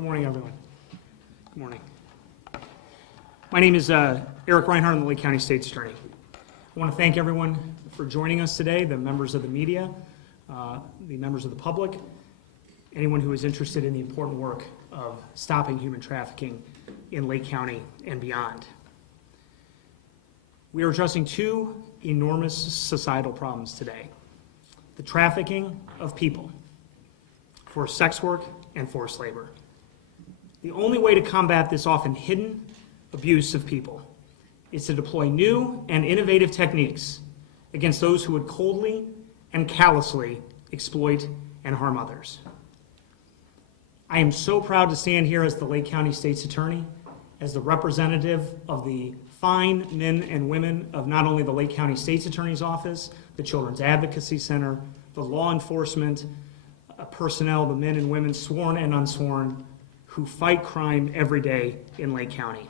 Good morning, everyone. Good morning. My name is Eric Reinhardt. I'm the Lake County State's Attorney. I want to thank everyone for joining us today, the members of the media, the members of the public, anyone who is interested in the important work of stopping human trafficking in Lake County and beyond. We are addressing two enormous societal problems today: the trafficking of people for sex work and forced labor. The only way to combat this often hidden abuse of people is to deploy new and innovative techniques against those who would coldly and callously exploit and harm others. I am so proud to stand here as the Lake County State's Attorney, as the representative of the fine men and women of not only the Lake County State's Attorney's Office, the Children's Advocacy Center, the law enforcement personnel, the men and women, sworn and unsworn, who fight crime every day in Lake County.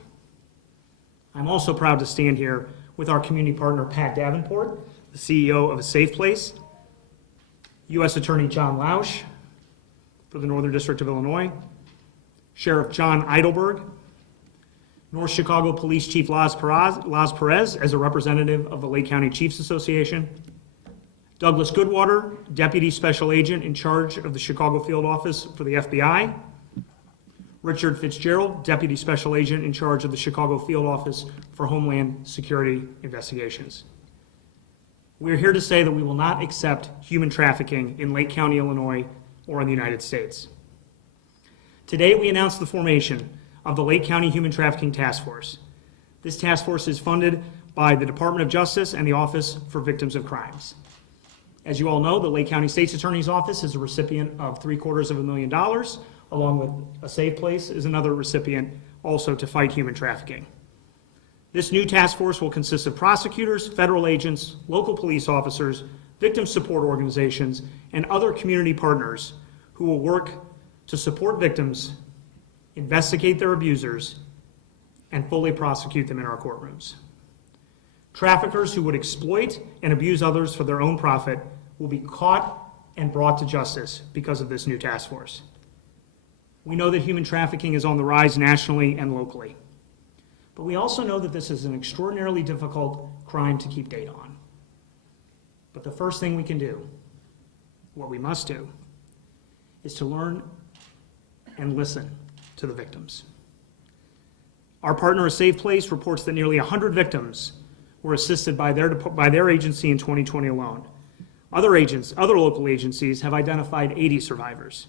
I'm also proud to stand here with our community partner, Pat Davenport, the CEO of A Safe Place, U.S. Attorney John Lausch for the Northern District of Illinois, Sheriff John Eidelberg, North Chicago Police Chief Laz Perez as a representative of the Lake County Chiefs Association, Douglas Goodwater, Deputy Special Agent in charge of the Chicago Field Office for the FBI, Richard Fitzgerald, Deputy Special Agent in charge of the Chicago Field Office for Homeland Security Investigations. We are here to say that we will not accept human trafficking in Lake County, Illinois, or in the United States. Today, we announced the formation of the Lake County Human Trafficking Task Force. This task force is funded by the Department of Justice and the Office for Victims of Crimes. As you all know, the Lake County State's Attorney's Office is a recipient of $750,000, along with A Safe Place is another recipient also to fight human trafficking. This new task force will consist of prosecutors, federal agents, local police officers, victim support organizations, and other community partners who will work to support victims, investigate their abusers, and fully prosecute them in our courtrooms. Traffickers who would exploit and abuse others for their own profit will be caught and brought to justice because of this new task force. We know that human trafficking is on the rise nationally and locally, but we also know that this is an extraordinarily difficult crime to keep data on. But the first thing we can do, what we must do, is to learn and listen to the victims. Our partner, A Safe Place, reports that nearly 100 victims were assisted by their agency in 2020 alone. Other local agencies have identified 80 survivors.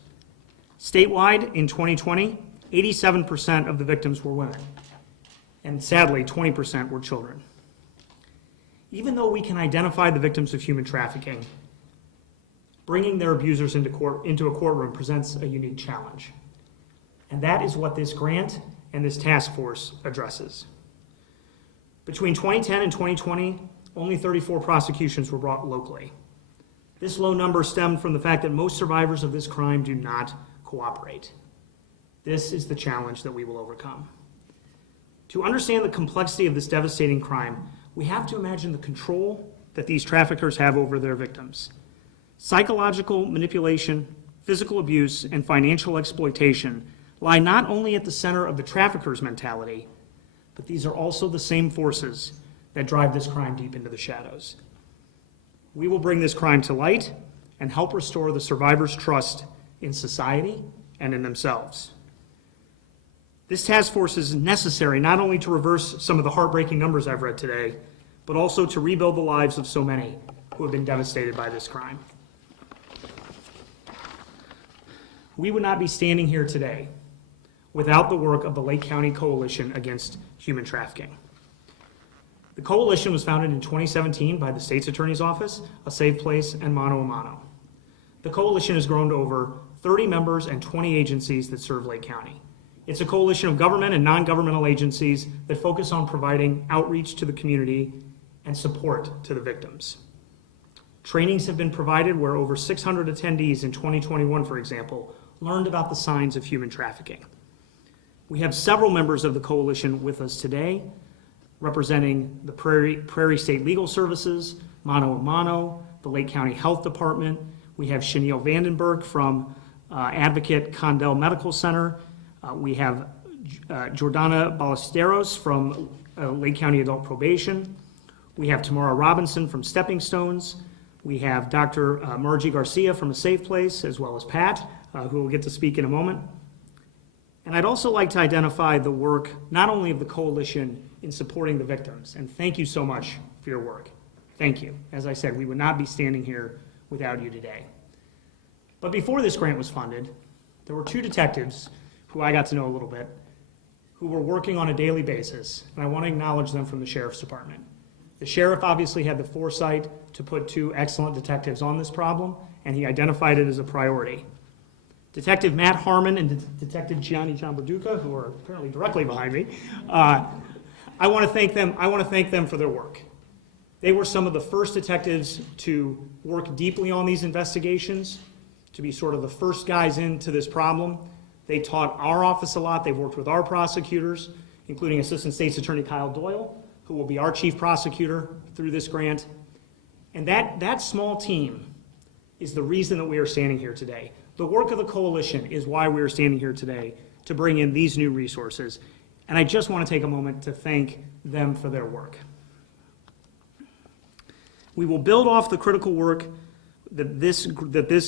Statewide, in 2020, 87% of the victims were women, and sadly, 20% were children. Even though we can identify the victims of human trafficking, bringing their abusers into a courtroom presents a unique challenge. And that is what this grant and this task force addresses. Between 2010 and 2020, only 34 prosecutions were brought locally. This low number stemmed from the fact that most survivors of this crime do not cooperate. This is the challenge that we will overcome. To understand the complexity of this devastating crime, we have to imagine the control that these traffickers have over their victims. Psychological manipulation, physical abuse, and financial exploitation lie not only at the center of the trafficker's mentality, but these are also the same forces that drive this crime deep into the shadows. We will bring this crime to light and help restore the survivors' trust in society and in themselves. This task force is necessary not only to reverse some of the heartbreaking numbers I've read today, but also to rebuild the lives of so many who have been devastated by this crime. We would not be standing here today without the work of the Lake County Coalition Against Human Trafficking. The coalition was founded in 2017 by the State's Attorney's Office, A Safe Place, and Mano a Mano. The coalition has grown to over 30 members and 20 agencies that serve Lake County. It's a coalition of government and non-governmental agencies that focus on providing outreach to the community and support to the victims. Trainings have been provided where over 600 attendees in 2021, for example, learned about the signs of human trafficking. We have several members of the coalition with us today, representing the Prairie State Legal Services, Mano a Mano, the Lake County Health Department. We have Chenille Vandenberg from Advocate Condell Medical Center, We have Jordana Ballesteros from Lake County Adult Probation. We have Tamara Robinson from Stepping Stones. We have Dr. Margie Garcia from A Safe Place, as well as Pat, who will get to speak in a moment. And I'd also like to identify the work not only of the coalition in supporting the victims, and thank you so much for your work. Thank you. As I said, we would not be standing here without you today. But before this grant was funded, there were 2 detectives who I got to know a little bit, who were working on a daily basis, and I want to acknowledge them from the Sheriff's Department. The sheriff obviously had the foresight to put 2 excellent detectives on this problem, and he identified it as a priority. Detective Matt Harmon and Detective Gianni Gianbarduca, who are apparently directly behind me, I want to thank them for their work. They were some of the first detectives to work deeply on these investigations, to be sort of the first guys into this problem. They taught our office a lot. They've worked with our prosecutors, including Assistant State's Attorney Kyle Doyle, who will be our chief prosecutor through this grant. And that small team is the reason that we are standing here today. The work of the coalition is why we are standing here today, to bring in these new resources. And I just want to take a moment to thank them for their work. We will build off the critical work that this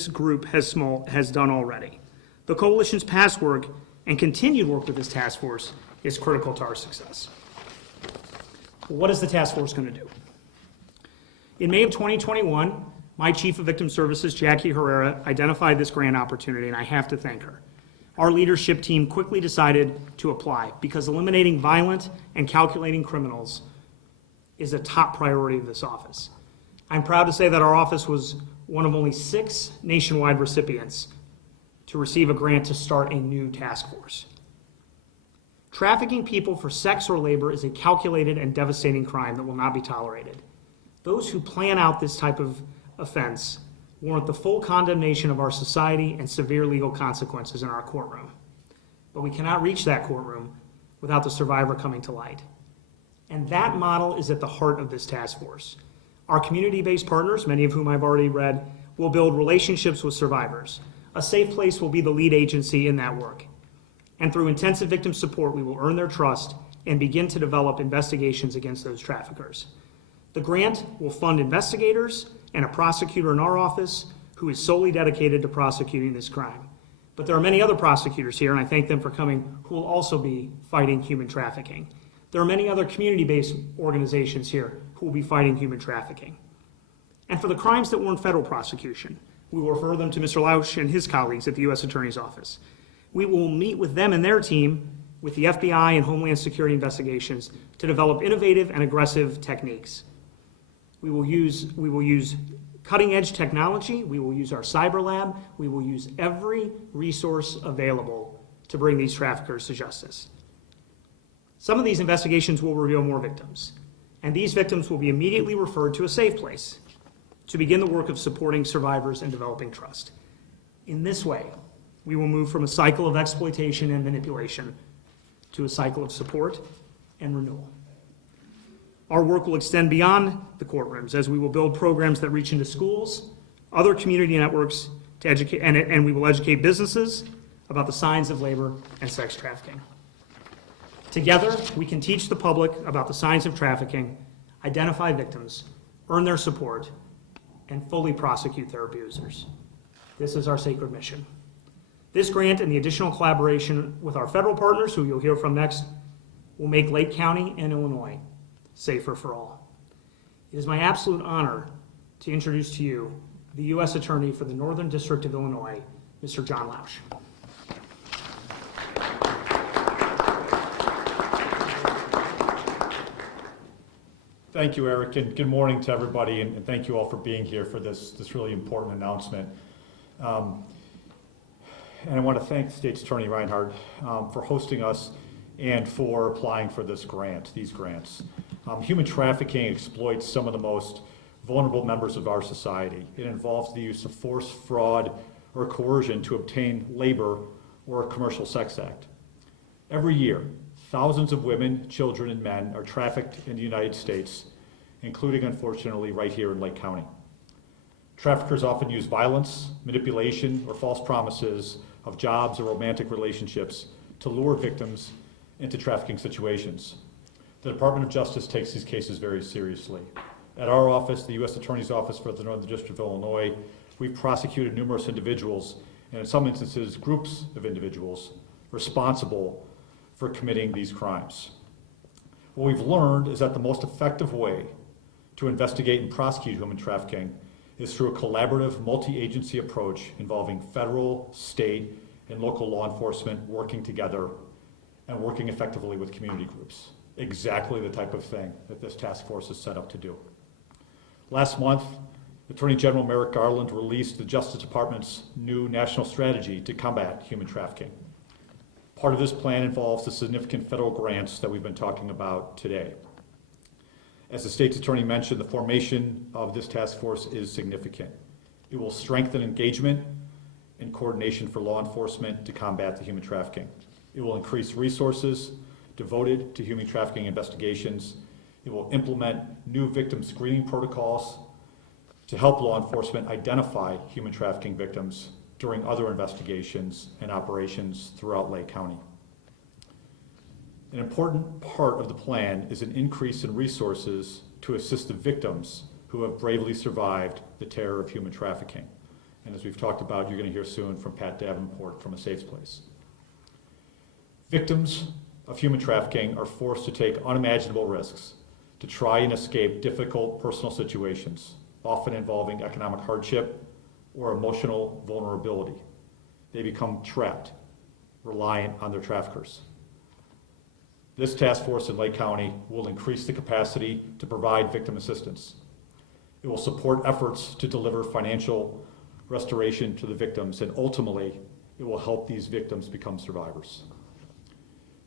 group has done already. The coalition's past work and continued work with this task force is critical to our success. What is the task force going to do? In May of 2021, my Chief of Victim Services, Jackie Herrera, identified this grant opportunity, and I have to thank her. Our leadership team quickly decided to apply because eliminating violent and calculating criminals is a top priority of this office. I'm proud to say that our office was one of only 6 nationwide recipients to receive a grant to start a new task force. Trafficking people for sex or labor is a calculated and devastating crime that will not be tolerated. Those who plan out this type of offense warrant the full condemnation of our society and severe legal consequences in our courtroom. But we cannot reach that courtroom without the survivor coming to light. And that model is at the heart of this task force. Our community-based partners, many of whom I've already read, will build relationships with survivors. A Safe Place will be the lead agency in that work. And through intensive victim support, we will earn their trust and begin to develop investigations against those traffickers. The grant will fund investigators and a prosecutor in our office who is solely dedicated to prosecuting this crime. But there are many other prosecutors here, and I thank them for coming, who will also be fighting human trafficking. There are many other community-based organizations here who will be fighting human trafficking. And for the crimes that warrant federal prosecution, we will refer them to Mr. Lausch and his colleagues at the U.S. Attorney's Office. We will meet with them and their team with the FBI and Homeland Security investigations to develop innovative and aggressive techniques. We will use cutting-edge technology. We will use our cyber lab. We will use every resource available to bring these traffickers to justice. Some of these investigations will reveal more victims, and these victims will be immediately referred to a safe place to begin the work of supporting survivors and developing trust. In this way, we will move from a cycle of exploitation and manipulation to a cycle of support and renewal. Our work will extend beyond the courtrooms as we will build programs that reach into schools, other community networks to educate, and we will educate businesses about the signs of labor and sex trafficking. Together, we can teach the public about the signs of trafficking, identify victims, earn their support, and fully prosecute their abusers. This is our sacred mission. This grant and the additional collaboration with our federal partners, who you'll hear from next, will make Lake County and Illinois safer for all. It is my absolute honor to introduce to you the U.S. Attorney for the Northern District of Illinois, Mr. John Lausch. Thank you, Eric, and good morning to everybody, and thank you all for being here for this really important announcement. And I want to thank State's Attorney Reinhardt for hosting us and for applying for these grants. Human trafficking exploits some of the most vulnerable members of our society. It involves the use of force, fraud, or coercion to obtain labor or a commercial sex act. Every year, thousands of women, children, and men are trafficked in the United States, including, unfortunately, right here in Lake County. Traffickers often use violence, manipulation, or false promises of jobs or romantic relationships to lure victims into trafficking situations. The Department of Justice takes these cases very seriously. At our office, the U.S. Attorney's Office for the Northern District of Illinois, we've prosecuted numerous individuals, and in some instances, groups of individuals responsible for committing these crimes. What we've learned is that the most effective way to investigate and prosecute human trafficking is through a collaborative, multi-agency approach involving federal, state, and local law enforcement working together and working effectively with community groups. Exactly the type of thing that this task force is set up to do. Last month, Attorney General Merrick Garland released the Justice Department's new national strategy to combat human trafficking. Part of this plan involves the significant federal grants that we've been talking about today. As the state's attorney mentioned, the formation of this task force is significant. It will strengthen engagement and coordination for law enforcement to combat the human trafficking. It will increase resources devoted to human trafficking investigations. It will implement new victim screening protocols to help law enforcement identify human trafficking victims during other investigations and operations throughout Lake County. An important part of the plan is an increase in resources to assist the victims who have bravely survived the terror of human trafficking. And as we've talked about, you're going to hear soon from Pat Davenport from A Safe Place. Victims of human trafficking are forced to take unimaginable risks to try and escape difficult personal situations, often involving economic hardship or emotional vulnerability. They become trapped, reliant on their traffickers. This task force in Lake County will increase the capacity to provide victim assistance. It will support efforts to deliver financial restoration to the victims, and ultimately, it will help these victims become survivors.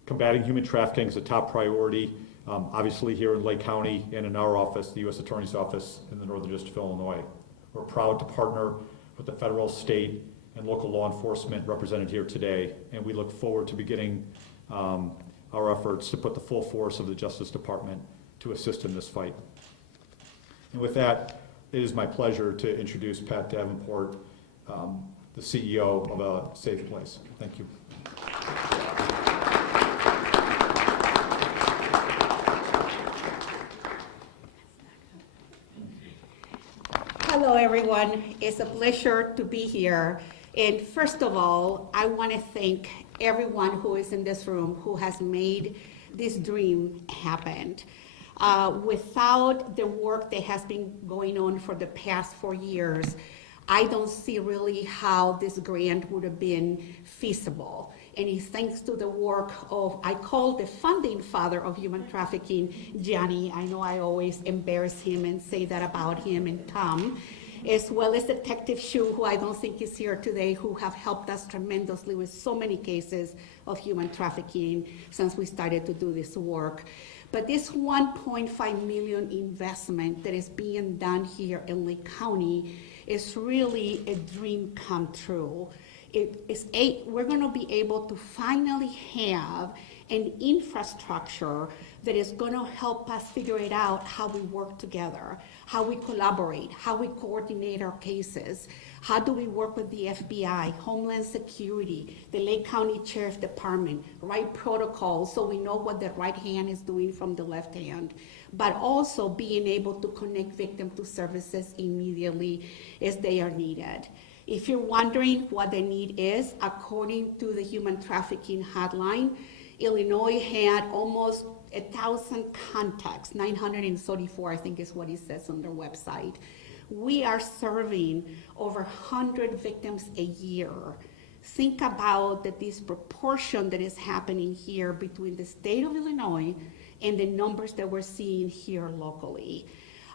Combating human trafficking is a top priority, obviously here in Lake County and in our office, the U.S. Attorney's Office in the Northern District of Illinois. We're proud to partner with the federal, state, and local law enforcement represented here today, and we look forward to beginning our efforts to put the full force of the Justice Department to assist in this fight. And with that, it is my pleasure to introduce Pat Davenport, the CEO of A Safe Place. Thank you. Hello, everyone. It's a pleasure to be here. And first of all, I want to thank everyone who is in this room who has made this dream happen. Without the work that has been going on for the past 4 years, I don't see really how this grant would have been feasible. And it's thanks to the work of, I call the funding father of human trafficking, Johnny. I know I always embarrass him and say that about him, and Tom, as well as Detective Shu, who I don't think is here today, who have helped us tremendously with so many cases of human trafficking since we started to do this work. But this 1.5 million investment that is being done here in Lake County is really a dream come true. We're going to be able to finally have an infrastructure that is going to help us figure it out, how we work together, how we collaborate, how we coordinate our cases, how do we work with the FBI, Homeland Security, the Lake County Sheriff Department, write protocols so we know what the right hand is doing from the left hand, but also being able to connect victims to services immediately as they are needed. If you're wondering what the need is, according to the Human Trafficking Hotline, Illinois had almost 1,000 contacts, 934, I think is what it says on their website. We are serving over 100 victims a year. Think about the disproportion that is happening here between the state of Illinois and the numbers that we're seeing here locally.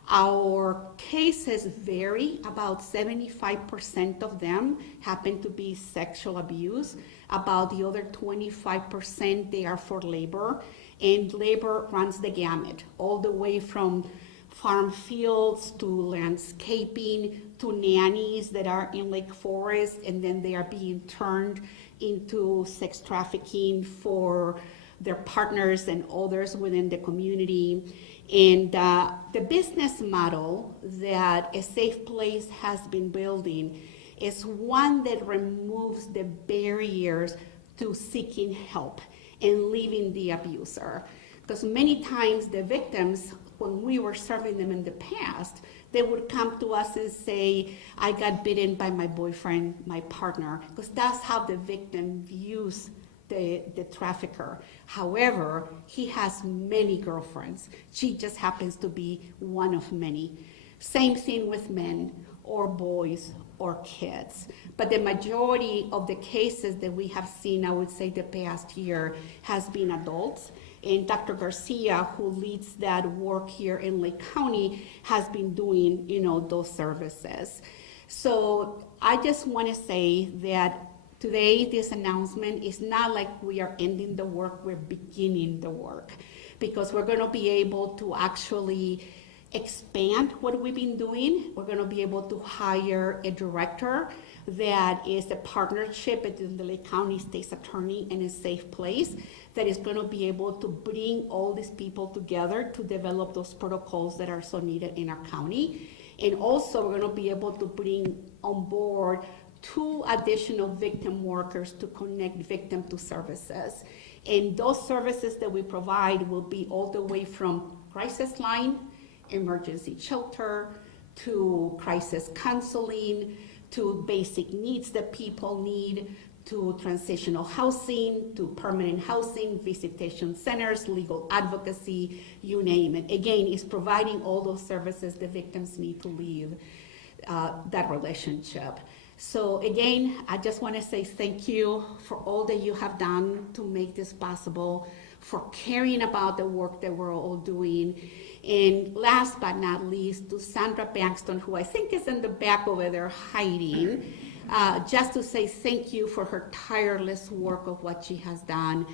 Our cases vary. About 75% of them happen to be sexual abuse. About the other 25%, they are for labor. And labor runs the gamut, all the way from farm fields to landscaping to nannies that are in Lake Forest, and then they are being turned into sex trafficking for their partners and others within the community. And the business model that A Safe Place has been building is one that removes the barriers to seeking help and leaving the abuser. Because many times the victims, when we were serving them in the past, they would come to us and say, I got bitten by my boyfriend, my partner, because that's how the victim views the trafficker. However, he has many girlfriends. She just happens to be one of many. Same thing with men or boys or kids. But the majority of the cases that we have seen, I would say the past year, has been adults. And Dr. Garcia, who leads that work here in Lake County, has been doing, those services. So I just want to say that today, this announcement is not like we are ending the work, we're beginning the work. Because we're going to be able to actually expand what we've been doing. We're going to be able to hire a director that is a partnership between the Lake County State's Attorney and a Safe Place that is going to be able to bring all these people together to develop those protocols that are so needed in our county. And also, we're going to be able to bring on board 2 additional victim workers to connect victim to services. And those services that we provide will be all the way from crisis line, emergency shelter, to crisis counseling, to basic needs that people need, to transitional housing, to permanent housing, visitation centers, legal advocacy, you name it. Again, it's providing all those services the victims need to leave that relationship. So again, I just want to say thank you for all that you have done to make this possible, for caring about the work that we're all doing. And last but not least, to Sandra Bankston, who I think is in the back over there hiding, just to say thank you for her tireless work of what she has done,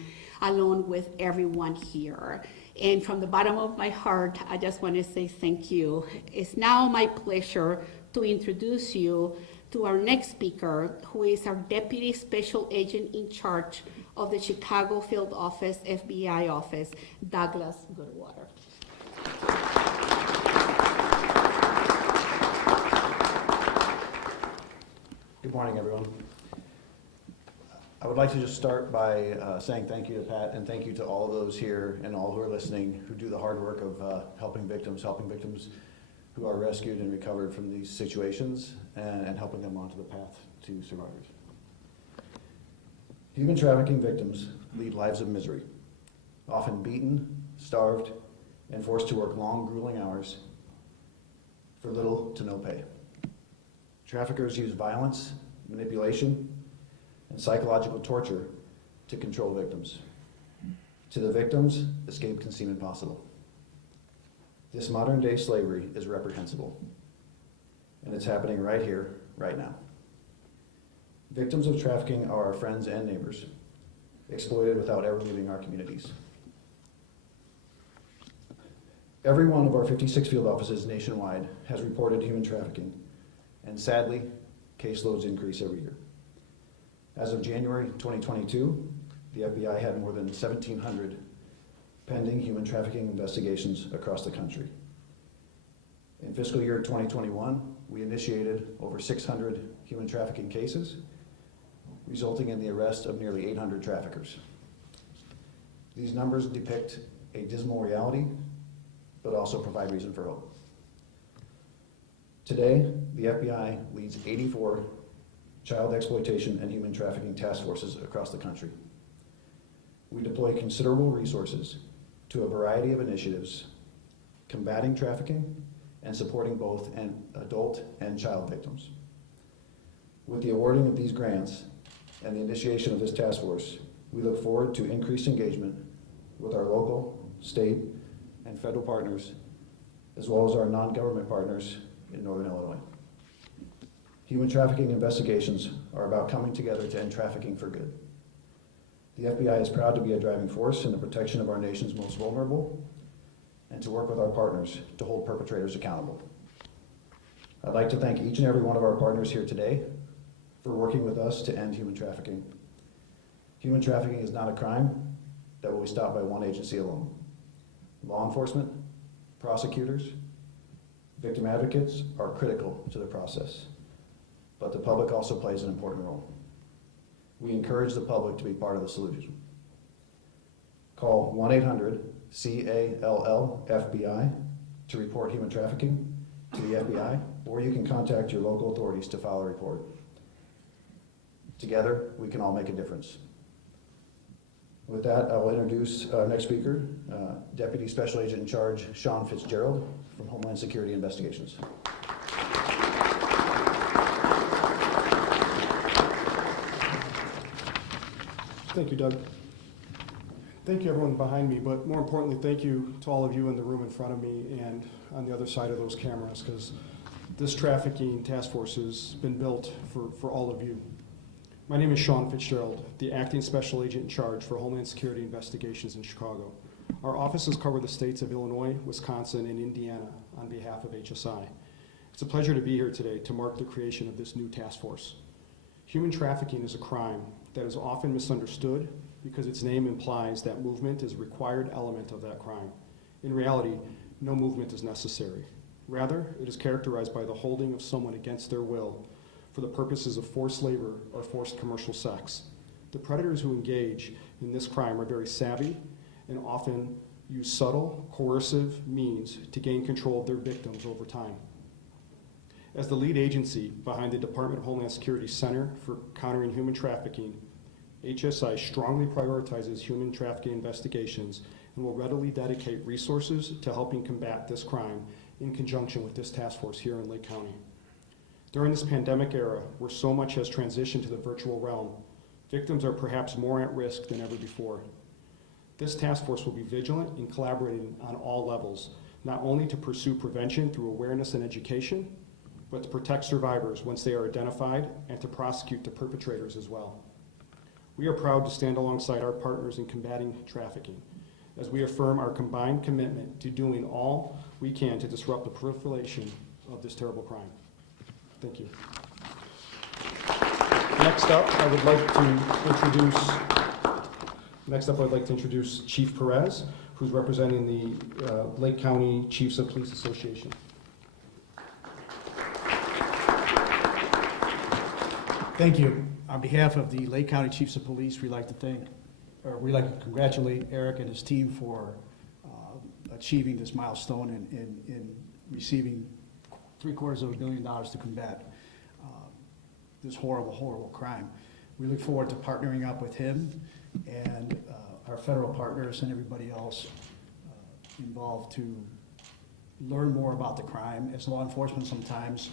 along with everyone here. And from the bottom of my heart, I just want to say thank you. It's now my pleasure to introduce you to our next speaker, who is our Deputy Special Agent in charge of the Chicago Field Office, FBI office, Douglas Goodwater. Good morning, everyone. I would like to just start by saying thank you to Pat and thank you to all of those here and all who are listening who do the hard work of helping victims who are rescued and recovered from these situations and helping them onto the path to survivors. Human trafficking victims lead lives of misery, often beaten, starved, and forced to work long, grueling hours for little to no pay. Traffickers use violence, manipulation, and psychological torture to control victims. To the victims, escape can seem impossible. This modern-day slavery is reprehensible, and it's happening right here, right now. Victims of trafficking are our friends and neighbors, exploited without ever leaving our communities. Every one of our 56 field offices nationwide has reported human trafficking, and sadly, caseloads increase every year. As of January 2022, the FBI had more than 1,700 pending human trafficking investigations across the country. In fiscal year 2021, we initiated over 600 human trafficking cases, resulting in the arrest of nearly 800 traffickers. These numbers depict a dismal reality, but also provide reason for hope. Today, the FBI leads 84 child exploitation and human trafficking task forces across the country. We deploy considerable resources to a variety of initiatives combating trafficking and supporting both adult and child victims. With the awarding of these grants and the initiation of this task force, we look forward to increased engagement with our local, state, and federal partners, as well as our non-government partners in Northern Illinois. Human trafficking investigations are about coming together to end trafficking for good. The FBI is proud to be a driving force in the protection of our nation's most vulnerable and to work with our partners to hold perpetrators accountable. I'd like to thank each and every one of our partners here today for working with us to end human trafficking. Human trafficking is not a crime that will be stopped by one agency alone. Law enforcement, prosecutors, victim advocates are critical to the process, but the public also plays an important role. We encourage the public to be part of the solution. Call 1-800-CALL-FBI to report human trafficking to the FBI, or you can contact your local authorities to file a report. Together, we can all make a difference. With that, I will introduce our next speaker, Deputy Special Agent in Charge, Sean Fitzgerald from Homeland Security Investigations. Thank you, Doug. Thank you, everyone behind me, but more importantly, thank you to all of you in the room in front of me and on the other side of those cameras, because this trafficking task force has been built for all of you. My name is Sean Fitzgerald, the Acting Special Agent in Charge for Homeland Security Investigations in Chicago. Our offices cover the states of Illinois, Wisconsin, and Indiana on behalf of HSI. It's a pleasure to be here today to mark the creation of this new task force. Human trafficking is a crime that is often misunderstood because its name implies that movement is a required element of that crime. In reality, no movement is necessary. Rather, it is characterized by the holding of someone against their will for the purposes of forced labor or forced commercial sex. The predators who engage in this crime are very savvy and often use subtle, coercive means to gain control of their victims over time. As the lead agency behind the Department of Homeland Security Center for Countering Human Trafficking, HSI strongly prioritizes human trafficking investigations and will readily dedicate resources to helping combat this crime in conjunction with this task force here in Lake County. During this pandemic era, where so much has transitioned to the virtual realm, victims are perhaps more at risk than ever before. This task force will be vigilant in collaborating on all levels, not only to pursue prevention through awareness and education, but to protect survivors once they are identified and to prosecute the perpetrators as well. We are proud to stand alongside our partners in combating trafficking, as we affirm our combined commitment to doing all we can to disrupt the proliferation of this terrible crime. Thank you. Next up, I'd like to introduce Chief Perez, who's representing the Lake County Chiefs of Police Association. Thank you. On behalf of the Lake County Chiefs of Police, we'd like to congratulate Eric and his team for achieving this milestone in receiving $750 million to combat this horrible, horrible crime. We look forward to partnering up with him and our federal partners and everybody else involved to learn more about the crime. As law enforcement, sometimes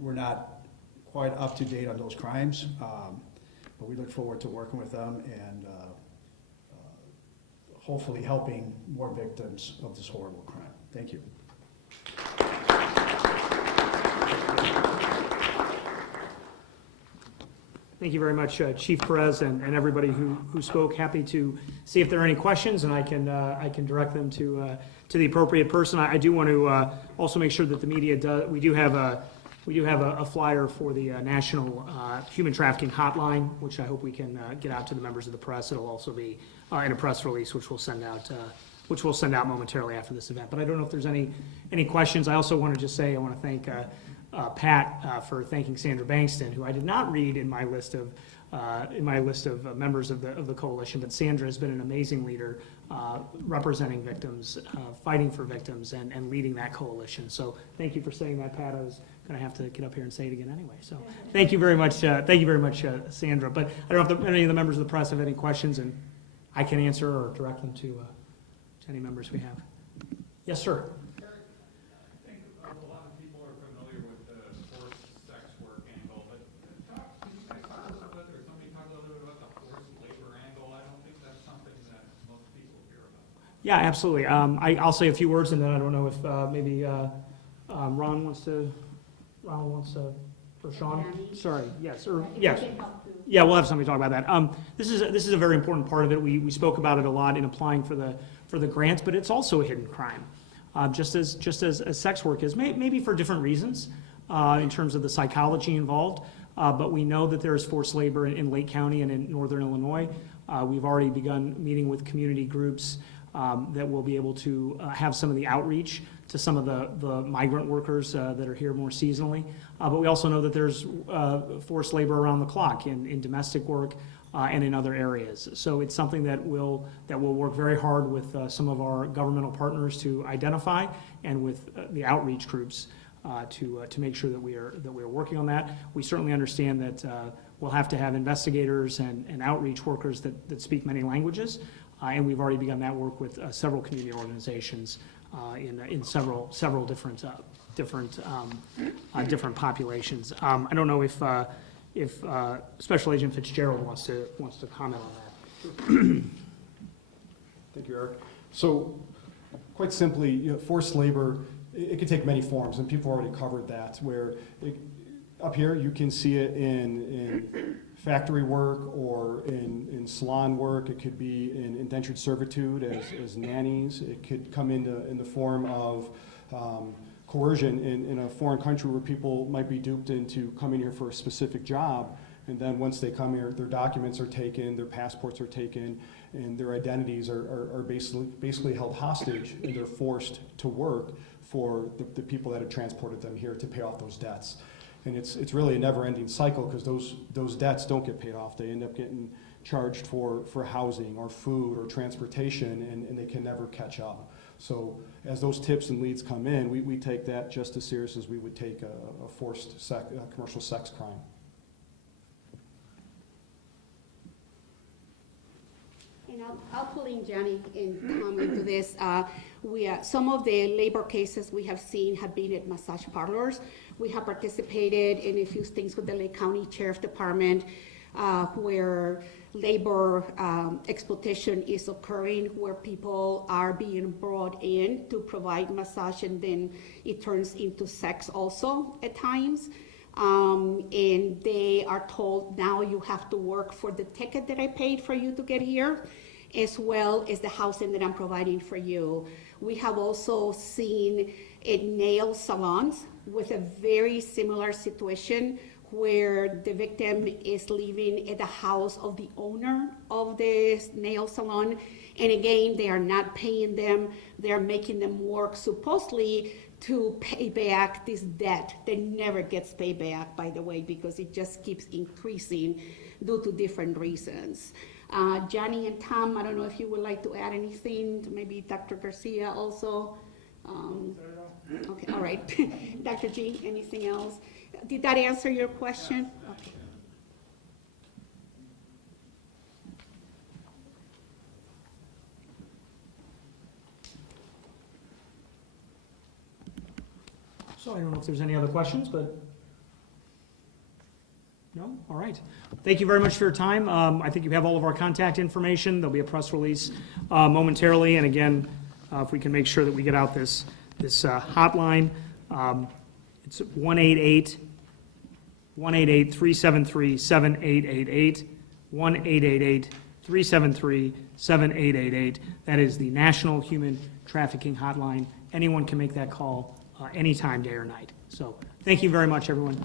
we're not quite up to date on those crimes, but we look forward to working with them and hopefully helping more victims of this horrible crime. Thank you. Thank you very much, Chief Perez and everybody who spoke. Happy to see if there are any questions, and I can direct them to the appropriate person. I do want to also make sure that the media does. We do have a flyer for the National Human Trafficking Hotline, which I hope we can get out to the members of the press. It'll also be in a press release, which we'll send out momentarily after this event. But I don't know if there's any questions. I also want to just say I want to thank Pat for thanking Sandra Bankston, who I did not read in my list of members of the coalition. But Sandra has been an amazing leader, representing victims, fighting for victims, and leading that coalition. So thank you for saying that, Pat. I was going to have to get up here and say it again anyway. So thank you very much, Sandra. But I don't know if any of the members of the press have any questions, and I can answer or direct them to any members we have. Yes, sir. Yeah, absolutely. I'll say a few words, and then I don't know if maybe Ron wants to, or Sean? Sorry, yes, or yes. Yeah, we'll have somebody talk about that. This is a very important part of it. We spoke about it a lot in applying for the grants, but it's also a hidden crime, just as sex work is, maybe for different reasons in terms of the psychology involved. But we know that there is forced labor in Lake County and in northern Illinois. We've already begun meeting with community groups that we'll be able to have some of the outreach to some of the migrant workers that are here more seasonally. But we also know that there's forced labor around the clock in domestic work and in other areas. So it's something that we'll work very hard with some of our governmental partners to identify, and with the outreach groups to make sure that we are working on that. We certainly understand that we'll have to have investigators and outreach workers that speak many languages, and we've already begun that work with several community organizations in several different populations. I don't know if Special Agent Fitzgerald wants to comment on that. Thank you, Eric. So, quite simply, forced labor, it can take many forms, and people already covered that, where up here you can see it in factory work or in salon work. It could be in indentured servitude as nannies. It could come in the form of coercion in a foreign country where people might be duped into coming here for a specific job, and then once they come here, their documents are taken, their passports are taken, and their identities are basically held hostage, and they're forced to work for the people that have transported them here to pay off those debts. And it's really a never-ending cycle, because those debts don't get paid off. They end up getting charged for housing or food or transportation, and they can never catch up. So as those tips and leads come in, we take that just as serious as we would take a forced commercial sex crime. And I'll pull in Johnny and Tom into this. Some of the labor cases we have seen have been at massage parlors. We have participated in a few things with the Lake County Sheriff Department where labor exploitation is occurring, where people are being brought in to provide massage, and then it turns into sex also at times. And they are told, now you have to work for the ticket that I paid for you to get here, as well as the housing that I'm providing for you. We have also seen nail salons with a very similar situation, where the victim is living at the house of the owner of the nail salon. And again, they are not paying them. They're making them work supposedly to pay back this debt that never gets paid back, by the way, because it just keeps increasing due to different reasons. Johnny and Tom, I don't know if you would like to add anything, maybe Dr. Garcia also. Okay, all right. Dr. G, anything else? Did that answer your question? Okay. So I don't know if there's any other questions, but no? All right. Thank you very much for your time. I think you have all of our contact information. There'll be a press release momentarily. And again, if we can make sure that we get out this hotline, it's 1-888-373-7888, 1-888-373-7888. That is the National Human Trafficking Hotline. Anyone can make that call anytime, day or night. So thank you very much, everyone.